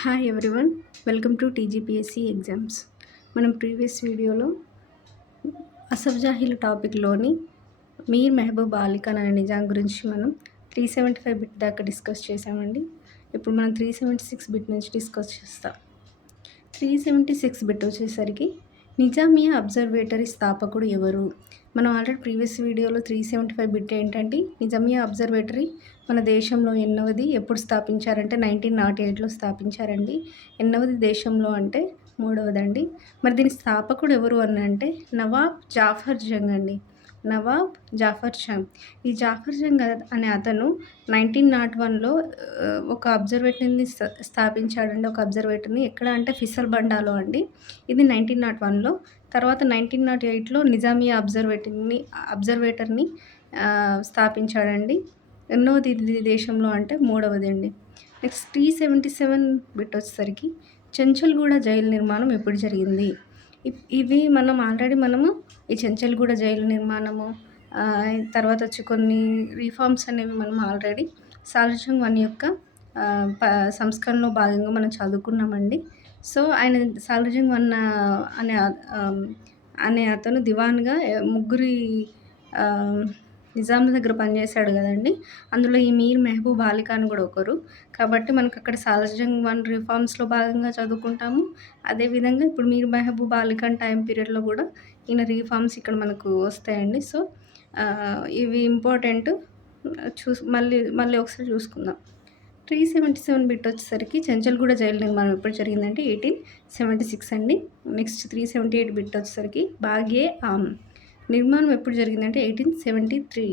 Hi everyone, welcome to TGPSC exams. మనం previous వీడియోలో అసఫ్ జాహీల టాపిక్లోని మీర్ మెహబూబ్ అలీ ఖాన్ అనే నిజాం గురించి మనం 375 బిట్ దాకా డిస్కస్ చేసామండి. ఇప్పుడు మనం 376 బిట్ నుంచి డిస్కస్ చేస్తాం. 376 బిట్ వచ్చేసరికి నిజామియా అబ్జర్వేటరీ స్థాపకుడు ఎవరు? మనం ఆల్రెడీ ప్రీవియస్ వీడియోలో 375 బిట్ ఏంటంటే నిజామియా అబ్జర్వేటరీ మన దేశంలో ఎన్నవది ఎప్పుడు స్థాపించారంటే 1908లో స్థాపించారండి. ఎన్నవది దేశంలో అంటే మూడవదండి. మరి దీని స్థాపకుడు ఎవరు అని అంటే నవాబ్ జాఫర్ జంగ్ అండి. నవాబ్ జాఫర్ జంగ్. ఈ జాఫర్ జంగ్ అనే అతను 1901లో ఒక అబ్జర్వేటరీని స్థాపించాడండి. ఒక అబ్జర్వేటరీని ఎక్కడ అంటే ఫిసల్ బండాలో అండి. ఇది 1901లో. తర్వాత 1908లో నిజామియా అబ్జర్వేటర్ని స్థాపించాడండి. ఎన్నోది ఇది దేశంలో అంటే మూడవదండి. నెక్స్ట్ 377 బిట్ వచ్చేసరికి చెంచల్గూడ జైలు నిర్మాణం ఎప్పుడు జరిగింది? ఇవి మనము ఈ చెంచల్గూడ జైలు నిర్మాణము తర్వాత వచ్చి కొన్ని రిఫార్మ్స్ అనేవి మనం ఆల్రెడీ సాలార్జంగ్ వన్ యొక్క సంస్కరణలో భాగంగా మనం చదువుకున్నామండి. సో ఆయన సాలార్జంగ్ వన్ అనే అతను దివాన్గా ముగ్గురి నిజాంల దగ్గర పనిచేశాడు కదండి. అందులో ఈ మీర్ మెహబూబ్ అలీ ఖాన్ కూడా ఒకరు. కాబట్టి మనకు అక్కడ సాలార్జంగ్ వన్ రిఫార్మ్స్లో భాగంగా చదువుకుంటాము. అదేవిధంగా ఇప్పుడు మీర్ మెహబూబ్ అలీ ఖాన్ టైం పీరియడ్లో కూడా ఈయన రిఫార్మ్స్ ఇక్కడ మనకు వస్తాయండి. సో ఇవి ఇంపార్టెంట్. మళ్ళీ ఒకసారి చూసుకుందాం. 377 బిట్ వచ్చేసరికి చెంచల్గూడ జైలు నిర్మాణం ఎప్పుడు జరిగిందంటే 1876 అండి. నెక్స్ట్ 378 బిట్ వచ్చేసరికి బాగ్యే ఆమ్ నిర్మాణం ఎప్పుడు జరిగిందంటే 1873.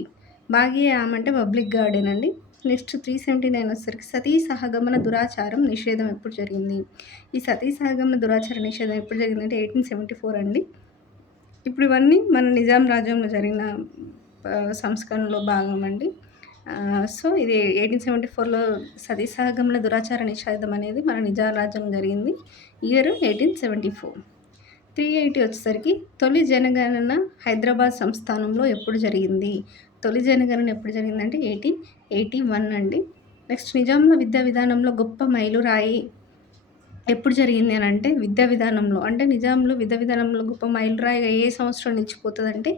బాగ్యే ఆమ్ అంటే పబ్లిక్ గార్డెన్ అండి. నెక్స్ట్ 379 వచ్చేసరికి సతీ సహగమన దురాచారం నిషేధం ఎప్పుడు జరిగింది? ఈ సతీ సహగమన దురాచార నిషేధం ఎప్పుడు జరిగిందంటే 1874 అండి. ఇప్పుడు ఇవన్నీ మన నిజాం రాజ్యంలో జరిగిన సంస్కరణలో భాగం అండి. సో ఇది 1874లో సతీ సహగమన దురాచార నిషేధం అనేది మన నిజాం రాజ్యం జరిగింది. ఇయర్ 1874. 380 వచ్చేసరికి తొలి జనగణన హైదరాబాద్ సంస్థానంలో ఎప్పుడు జరిగింది? తొలి జనగణన ఎప్పుడు జరిగిందంటే 1881 అండి. నెక్స్ట్ నిజాంల విద్యా విధానంలో గొప్ప మైలురాయి ఎప్పుడు జరిగింది అని అంటే విద్యా విధానంలో అంటే నిజాంలో విద్యా విధానంలో గొప్ప మైలురాయిగా ఏ సంవత్సరం నిలిచిపోతుందంటే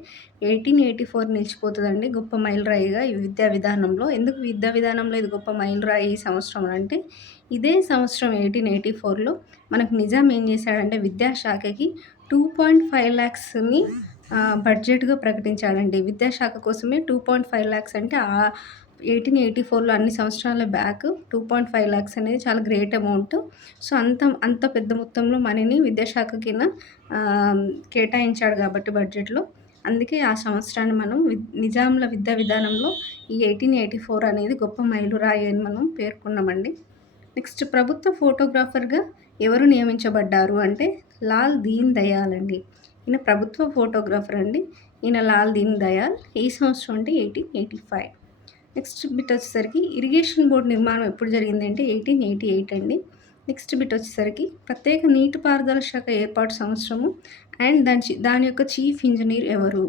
1884 నిలిచిపోతుందండి గొప్ప మైలురాయిగా ఈ విద్యా విధానంలో. ఎందుకు విద్యా విధానంలో ఇది గొప్ప మైలురాయి ఈ సంవత్సరం అంటే ఇదే సంవత్సరం 1884లో మనకు నిజాం ఏం చేశాడంటే విద్యాశాఖకి 2.5 lakhsని బడ్జెట్గా ప్రకటించాడండి. విద్యాశాఖ కోసమే 2.5 lakhs అంటే 1884లో అన్ని సంవత్సరాల బ్యాక్ 2.5 lakhs అనేది చాలా గ్రేట్ అమౌంట్. సో అంత పెద్ద మొత్తంలో మనీని విద్యాశాఖ కింద కేటాయించాడు కాబట్టి బడ్జెట్లో. అందుకే ఆ సంవత్సరాన్ని మనం నిజాంల విద్యా విధానంలో ఈ 1884 అనేది గొప్ప మైలురాయి అని మనం పేర్కొన్నామండి. నెక్స్ట్ ప్రభుత్వ ఫోటోగ్రాఫర్గా ఎవరు నియమించబడ్డారు అంటే లాల్ దీన్ దయాల్ అండి. ఈయన ప్రభుత్వ ఫోటోగ్రాఫర్ అండి. ఈయన లాల్ దీన్ దయాల్. ఈ సంవత్సరం అంటే 1885. నెక్స్ట్ బిట్ వచ్చేసరికి ఇరిగేషన్ బోర్డు నిర్మాణం ఎప్పుడు జరిగింది అంటే 1888 అండి. నెక్స్ట్ బిట్ వచ్చేసరికి ప్రత్యేక నీటిపారుదల శాఖ ఏర్పాటు సంవత్సరము అండ్ దాని యొక్క చీఫ్ ఇంజనీర్ ఎవరు?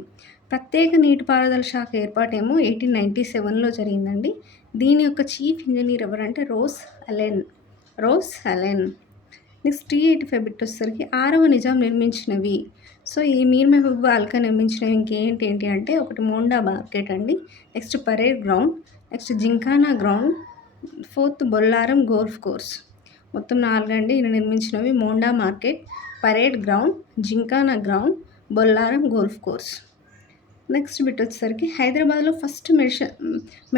ప్రత్యేక నీటిపారుదల శాఖ ఏర్పాటేమో 1897లో జరిగిందండి. దీని యొక్క చీఫ్ ఇంజనీర్ ఎవరంటే రోజ్ అలెన్. నెక్స్ట్ 385 బిట్ వచ్చేసరికి 6వ నిజాం నిర్మించినవి. సో ఈ మీర్ మెహబూబ్ అలీ ఖాన్ నిర్మించినవి ఇంకేంటి అంటే ఒకటి మోండా మార్కెట్ అండి. Next parade ground, next Gymkhana ground, 4th Bollaram golf course. మొత్తం 4 అండి ఈయన నిర్మించినవి. Monda market, parade ground, Gymkhana ground, Bollaram golf course. Next bit వచ్చేసరికి హైదరాబాద్లో first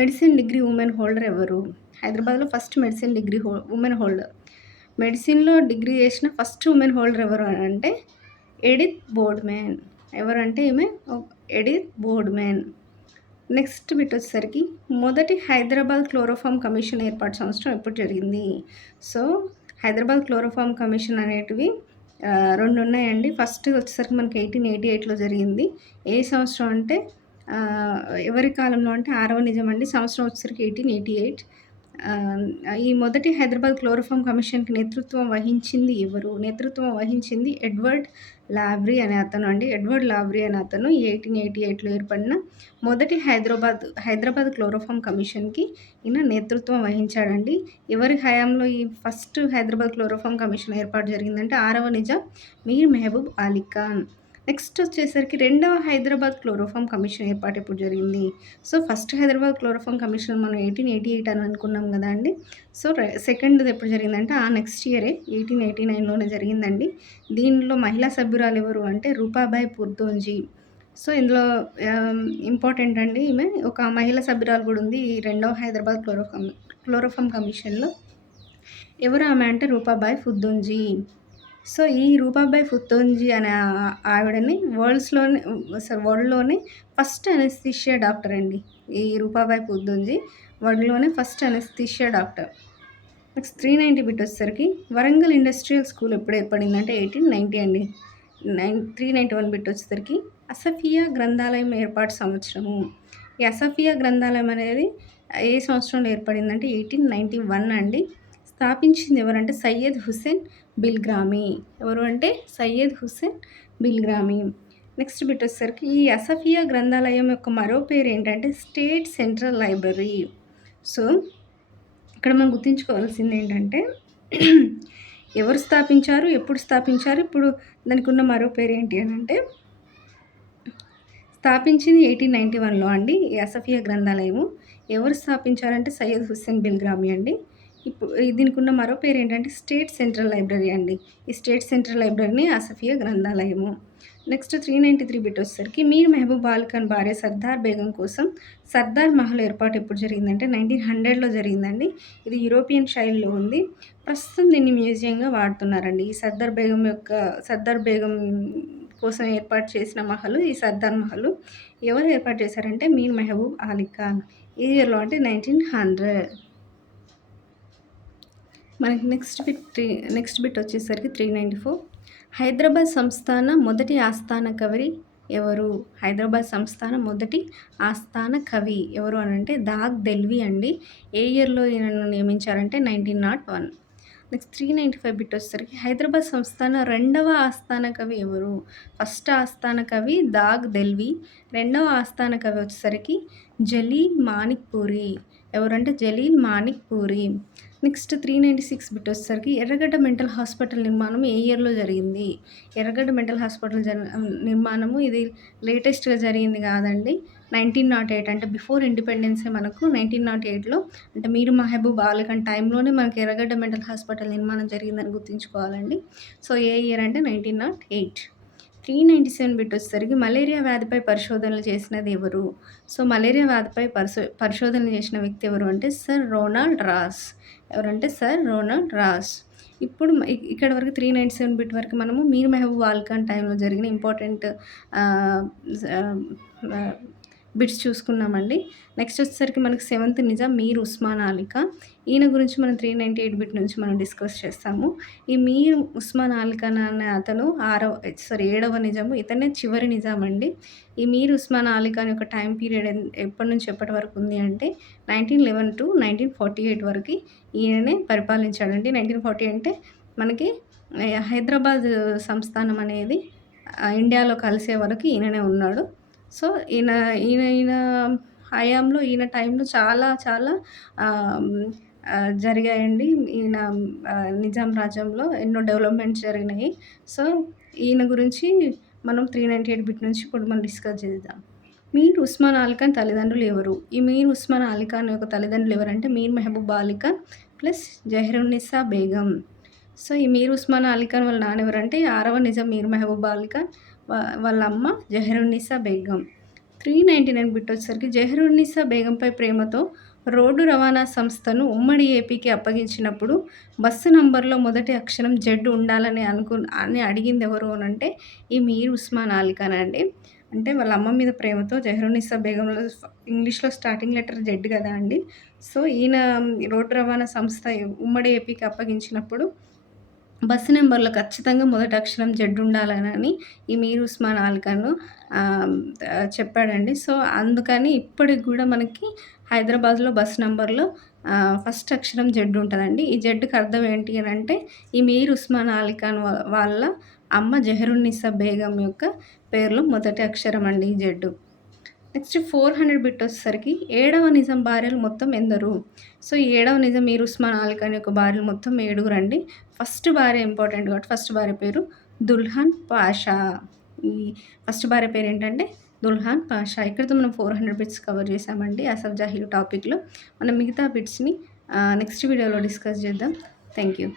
medicine degree women holder ఎవరు? హైదరాబాద్లో first medicine degree women holder. మెడిసిన్లో డిగ్రీ చేసిన ఫస్ట్ ఉమెన్ హోల్డర్ ఎవరు అని అంటే ఎడిత్ బోర్డ్మ్యాన్. ఎవరంటే ఈమె ఎడిత్ బోర్డ్మ్యాన్. నెక్స్ట్ బిట్ వచ్చేసరికి మొదటి హైదరాబాద్ క్లోరోఫామ్ కమిషన్ ఏర్పాటు సంవత్సరం ఎప్పుడు జరిగింది? సో హైదరాబాద్ క్లోరోఫామ్ కమిషన్ అనేటివి 2 ఉన్నాయండి. ఫస్ట్ వచ్చేసరికి మనకి 1888లో జరిగింది. ఏ సంవత్సరం అంటే ఎవరి కాలంలో అంటే 6వ నిజాం అండి. సంవత్సరం వచ్చేసరికి 1888. ఈ మొదటి హైదరాబాద్ క్లోరోఫార్మ్ కమిషన్‌కి నేతృత్వం వహించింది ఎవరు? నేతృత్వం వహించింది ఎడ్వర్డ్ లావ్రీ అనే అతను అండి. ఎడ్వర్డ్ లావ్రీ అనే అతను 1888లో ఏర్పడిన మొదటి హైదరాబాద్ క్లోరోఫార్మ్ కమిషన్‌కి ఈయన నేతృత్వం వహించాడండి. ఎవరి హయాంలో ఈ ఫస్ట్ హైదరాబాద్ క్లోరోఫార్మ్ కమిషన్ ఏర్పాటు జరిగిందంటే 6వ నిజాం మీర్ మెహబూబ్ అలీ ఖాన్. నెక్స్ట్ వచ్చేసరికి రెండవ హైదరాబాద్ క్లోరోఫార్మ్ కమిషన్ ఏర్పాటు ఎప్పుడు జరిగింది? So, first Hyderabad chloroform commission మనం 1888 అని అనుకున్నాం గదండీ! సో, సెకండ్‌ది ఎప్పుడు జరిగిందంటే ఆ నెక్స్ట్ ఇయరే 1889లోనే జరిగిందండి. దీనిలో మహిళా సభ్యురాలు ఎవరు అంటే రూపాబాయి పుర్దోంజీ. సో, ఇందులో ఇంపార్టెంట్ అండి ఈమె ఒక మహిళా సభ్యురాలు గూడా ఉంది. ఈ రెండవ హైదరాబాద్ క్లోరోఫార్మ్ కమిషన్‌లో. ఎవరు ఆమె అంటే రూపాబాయి ఫుద్దోంజీ. సో, ఈ రూపాబాయి ఫుత్తోంజీ అనే ఆవిడని వరల్డ్‌లోనే ఫస్ట్ అనస్థీషియా డాక్టర్ అండి. ఈ రూపాబాయి ఫుద్దోంజీ వరల్డ్‌లోనే first anaesthesia doctor. Next 390 bit వచ్చేసరికి వరంగల్ ఇండస్ట్రియల్ స్కూల్ ఎప్పుడు ఏర్పడిందంటే 1890 అండి. 391 బిట్ వచ్చేసరికి అసఫియా గ్రంథాలయం ఏర్పాటు సంవత్సరము. ఈ అసఫియా గ్రంథాలయం అనేది ఏ సంవత్సరంలో ఏర్పడిందంటే 1891 అండి. స్థాపించింది ఎవరంటే సయ్యద్ హుస్సేన్ బిల్గ్రామీ. ఎవరు అంటే సయ్యద్ హుస్సేన్ బిల్గ్రామీ. నెక్స్ట్ బిట్ వచ్చేసరికి ఈ అసఫియా గ్రంథాలయం యొక్క మరో పేరు ఏంటంటే స్టేట్ సెంట్రల్ లైబ్రరీ. సో, ఇక్కడ మనం గుర్తుంచుకోవాల్సింది ఏంటంటే ఎవరు స్థాపించారు? ఎప్పుడు స్థాపించారు? ఇప్పుడు దానికి ఉన్న మరో పేరు ఏంటి అనంటే స్థాపించింది 1891లో అండి. ఈ అసఫియా గ్రంథాలయము. ఎవరు స్థాపించారంటే సయ్యద్ హుస్సేన్ బిల్గ్రామీ అండి. ఇప్పుడు దీనికున్న మరో పేరు ఏంటంటే స్టేట్ సెంట్రల్ లైబ్రరీ అండి. ఈ స్టేట్ సెంట్రల్ లైబ్రరీని అసఫియా గ్రంథాలయము. నెక్స్ట్ 393 బిట్ వచ్చేసరికి మీర్ మెహబూబ్ అలీ ఖాన్ భార్య సర్దార్ బేగం కోసం సర్దార్ మహల్ ఏర్పాటు ఎప్పుడు జరిగిందంటే 1900లో జరిగిందండి. ఇది యూరోపియన్ శైలిలో ఉంది. ప్రస్తుతం దీన్ని మ్యూజియంగా వాడుతున్నారండి. ఈ సర్దార్ బేగం కోసం ఏర్పాటు చేసిన మహల్ ఈ సర్దార్ మహల్. ఎవరు ఏర్పాటు చేశారంటే మీర్ మెహబూబ్ అలీ ఖాన్. ఏ ఇయర్‌లో అంటే 1900. మనకి నెక్స్ట్ బిట్ వచ్చేసరికి 394. హైదరాబాద్ సంస్థాన మొదటి ఆస్థాన కవి ఎవరు? హైదరాబాద్ సంస్థాన మొదటి ఆస్థాన కవి ఎవరు అనంటే దాగ్ దెల్వి అండి. ఏ ఇయర్‌లో ఈయనను నియమించారంటే 1901. నెక్స్ట్ 395 బిట్ వచ్చేసరికి హైదరాబాద్ సంస్థాన రెండవ ఆస్థాన కవి ఎవరు? ఫస్ట్ ఆస్థాన కవి దాగ్ దెల్వి. రెండవ ఆస్థాన కవి వచ్చేసరికి జలీల్ మానిక్ పూరి. ఎవరంటే జలీల్ మానిక్ పూరి. నెక్స్ట్ 396 బిట్ వచ్చేసరికి ఎర్రగడ్డ మెంటల్ హాస్పిటల్ నిర్మాణం ఏ ఇయర్‌లో జరిగింది? ఎర్రగడ్డ మెంటల్ హాస్పిటల్ నిర్మాణము ఇది లేటెస్ట్‌గా జరిగింది కాదండి. 1908 అంటే బిఫోర్ ఇండిపెండెన్సే మనకు 1908లో అంటే మీర్ మెహబూబ్ అలీ ఖాన్ టైంలోనే మనకి ఎర్రగడ్డ మెంటల్ హాస్పిటల్ నిర్మాణం జరిగిందని గుర్తుంచుకోవాలండి. సో, ఏ ఇయర్ అంటే 1908. 397 బిట్ వచ్చేసరికి మలేరియా వ్యాధిపై పరిశోధనలు చేసినది ఎవరు? సో, మలేరియా వ్యాధిపై పరిశోధనలు చేసిన వ్యక్తి ఎవరు అంటే సర్ రోనాల్డ్ రాస్. ఎవరంటే సర్ రోనాల్డ్ రాస్. ఇప్పుడు ఇక్కడ వరకు 397 బిట్ వరకు మనము మీర్ మెహబూబ్ అలీ ఖాన్ టైంలో జరిగిన ఇంపార్టెంట్ బిట్స్ చూసుకున్నామండి. నెక్స్ట్ వచ్చేసరికి మనకి 7th నిజాం మీర్ ఉస్మాన్ అలీ ఖాన్. ఈయన గురించి మనం 398 బిట్ నుంచి మనం డిస్కస్ చేస్తాము. ఈ మీర్ ఉస్మాన్ అలీ ఖాన్ అనే అతను 7వ నిజాము. ఇతనే చివరి నిజాం అండి. ఈ మీర్ ఉస్మాన్ అలీ ఖాన్ యొక్క టైం పీరియడ్ ఎప్పటి నుంచి ఎప్పటి వరకు ఉంది అంటే 1911 to 1948 వరకు ఈయననే పరిపాలించాడండి. 1940 అంటే మనకి హైదరాబాద్ సంస్థానం అనేది ఇండియాలో కలిసే వరకు ఈయననే ఉన్నాడు. సో, ఈయన ఈయన ఈయన హయాంలో ఈయన టైంలో చాలా చాలా జరిగాయండి. ఈయన నిజాం రాజ్యంలో ఎన్నో డెవలప్‌మెంట్స్ జరిగినాయి. సో, ఈయన గురించి మనం 398 బిట్ నుంచి ఇప్పుడు మనం డిస్కస్ చేద్దాం. మీర్ ఉస్మాన్ అలీ ఖాన్ తల్లిదండ్రులు ఎవరు? ఈ మీర్ ఉస్మాన్ అలీ ఖాన్ యొక్క తల్లిదండ్రులు ఎవరంటే మీర్ మెహబూబ్ అలీ ఖాన్ ప్లస్ జహీరున్నీసా బేగం. సో, ఈ మీర్ ఉస్మాన్ అలీ ఖాన్ వాళ్ళ నాన్న ఎవరంటే 6వ నిజాం మీర్ మెహబూబ్ అలీ ఖాన్ వాళ్ళ అమ్మ జహీరున్నీసా బేగం. 399 బిట్ వచ్చేసరికి జహీరున్నీసా బేగంపై ప్రేమతో రోడ్డు రవాణా సంస్థను ఉమ్మడి ఏపీకి అప్పగించినప్పుడు బస్సు నంబర్‌లో మొదటి అక్షరం జెడ్ ఉండాలని అని అడిగింది ఎవరు అనంటే ఈ మీర్ ఉస్మాన్ అలీ ఖాన్ అండి. అంటే వాళ్ళ అమ్మ మీద ప్రేమతో జహీరున్నీసా బేగంలో ఇంగ్లీష్‌లో స్టార్టింగ్ లెటర్ జెడ్ కదా అండి. సో, ఈయన రోడ్డు రవాణా సంస్థ ఉమ్మడి ఏపీకి అప్పగించినప్పుడు బస్సు నెంబర్‌లో ఖచ్చితంగా మొదటి అక్షరం జెడ్ ఉండాలనని ఈ మీర్ ఉస్మాన్ అలీ ఖాన్ చెప్పాడండి. సో, అందుకని ఇప్పటికి గూడా మనకి హైదరాబాద్‌లో బస్ నంబర్‌లో ఫస్ట్ అక్షరం జెడ్ ఉంటదండి. ఈ జెడ్‌కి అర్థం ఏంటి అనంటే, ఈ మీర్ ఉస్మాన్ అలీ ఖాన్ వాళ్ళ అమ్మ జహరున్నీసా బేగం యొక్క పేరులో మొదటి అక్షరం అండి ఈ జెడ్. నెక్స్ట్ 400 బిట్ వచ్చేసరికి ఏడవ నిజాం భార్యలు మొత్తం ఎందరు? సో, ఈ ఏడవ నిజాం మీర్ ఉస్మాన్ అలీ ఖాన్ యొక్క భార్యలు మొత్తం ఏడుగురండి. ఫస్ట్ భార్య ఇంపార్టెంట్ కాబట్టి ఫస్ట్ భార్య పేరు దుల్హన్ పాషా. ఈ ఫస్ట్ భార్య పేరేంటంటే దుల్హాన్ పాషా. ఇక్కడితో మనం 400 బిట్స్ కవర్ చేశామండి అసఫ్ జాహీ టాపిక్‌లో. మనం మిగతా బిట్స్‌ని నెక్స్ట్ వీడియోలో డిస్కస్ చేద్దాం. Thank you.